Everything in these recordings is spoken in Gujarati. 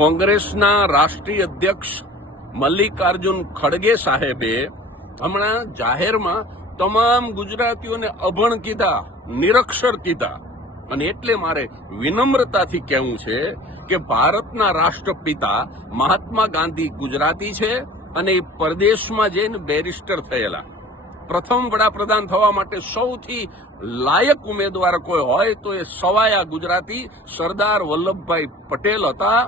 કોંગ્રેસના રાષ્ટ્રીય અધ્યક્ષ મલ્લિકાર્જુન ખડગે સાહેબે હમણાં જાહેરમાં તમામ ગુજરાતીઓને અભણ કીધા, નિરક્ષર કીધા. અને એટલે મારે વિનમ્રતાથી કહેવું છે કે ભારતના રાષ્ટ્રપિતા મહાત્મા ગાંધી ગુજરાતી છે અને એ પરદેશમાં જઈને બેરિસ્ટર થયેલા. પ્રથમ વડાપ્રધાન થવા માટે સૌથી લાયક ઉમેદવાર કોઈ હોય તો એ સવાયા ગુજરાતી સરદાર વલ્લભભાઈ પટેલ હતા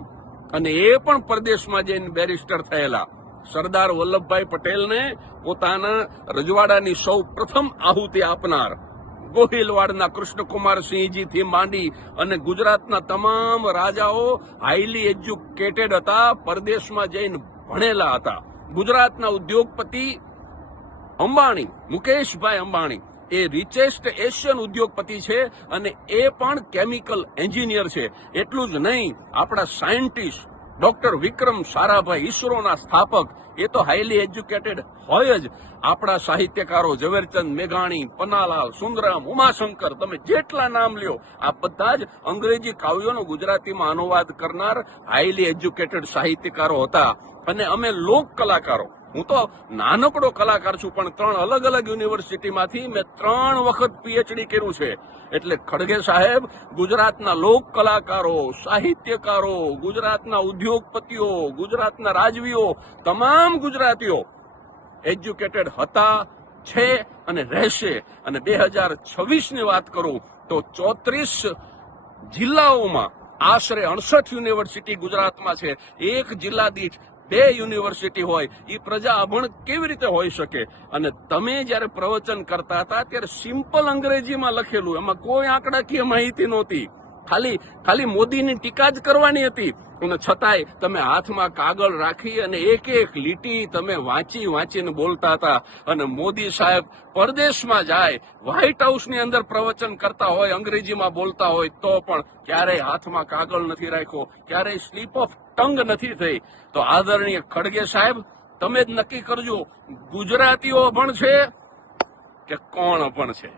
અને એ પણ પરદેશમાં જઈને બેરિસ્ટર થયેલા. સરદાર વલ્લભભાઈ પટેલને પોતાના રજવાડાની સૌ પ્રથમ આહુતિ આપનાર ગોહિલવાડના કૃષ્ણકુમારસિંહજીથી માંડી અને ગુજરાતના તમામ રાજાઓ હાઈલી એજ્યુકેટેડ હતા, પરદેશમાં જઈને ભણેલા હતા. ગુજરાતના ઉદ્યોગપતિ અંબાણી, મુકેશભાઈ અંબાણી એ રિચેસ્ટ એશિયન ઉદ્યોગપતિ છે અને એ પણ કેમિકલ એન્જિનિયર છે. એટલું જ નહીં, આપણા સાયન્ટિસ્ટ ડોક્ટર વિક્રમ સારાભાઈ, ઇસરોના સ્થાપક, એ તો હાઈલી એજ્યુકેટેડ હોય જ. આપણા સાહિત્યકારો ઝવેરચંદ મેઘાણી, પન્નાલાલ સુંદરમ, ઉમાશંકર, તમે જેટલા નામ લ્યો, આ બધા જ અંગ્રેજી કાવ્યોનો ગુજરાતીમાં અનુવાદ કરનાર હાઈલી એજ્યુકેટેડ સાહિત્યકારો હતા. અને અમે લોક કલાકારો, હું તો નાનકડો કલાકાર છું, પણ 3 અલગ અલગ યુનિવર્સિટીમાંથી મેં 3 વખત પીએચડી કર્યું છે. એટલે ખડગે સાહેબ ગુજરાતના લોક કલાકારો, સાહિત્યકારો, ગુજરાતના ઉદ્યોગપતિઓ, ગુજરાતના રાજવીઓ, તમામ ગુજરાતીઓ એજ્યુકેટેડ હતા, છે અને રહેશે. અને 2026ની વાત કરું તો 34 જિલ્લાઓમાં આશરે 68 યુનિવર્સિટી ગુજરાતમાં છે. એક જિલ્લા દીઠ 2 યુનિવર્સિટી હોય, એ પ્રજા અભણ કેવી રીતે હોઈ શકે? અને તમે જયારે પ્રવચન કરતા હતા ત્યારે સિમ્પલ અંગ્રેજીમાં લખેલું, એમાં કોઈ આંકડાકીય માહિતી નહોતી. ખાલી મોદીની ટીકા જ કરવાની હતી. અને છતાંય તમે હાથમાં કાગળ રાખી અને એક એક લીટી તમે વાંચીને બોલતા હતા. અને મોદી સાહેબ પરદેશમાં જાય, વ્હાઇટ હાઉસની અંદર પ્રવચન કરતા હોય, અંગ્રેજીમાં બોલતા હોય, તો પણ ક્યારેય હાથમાં કાગળ નથી રાખ્યો, ક્યારેય સ્લીપ ઓફ ટંગ નથી થઈ. તો આદરણીય ખડગે સાહેબ, તમે જ નક્કી કરજો, ગુજરાતીઓ અભણ છે કે કોણ અભણ છે?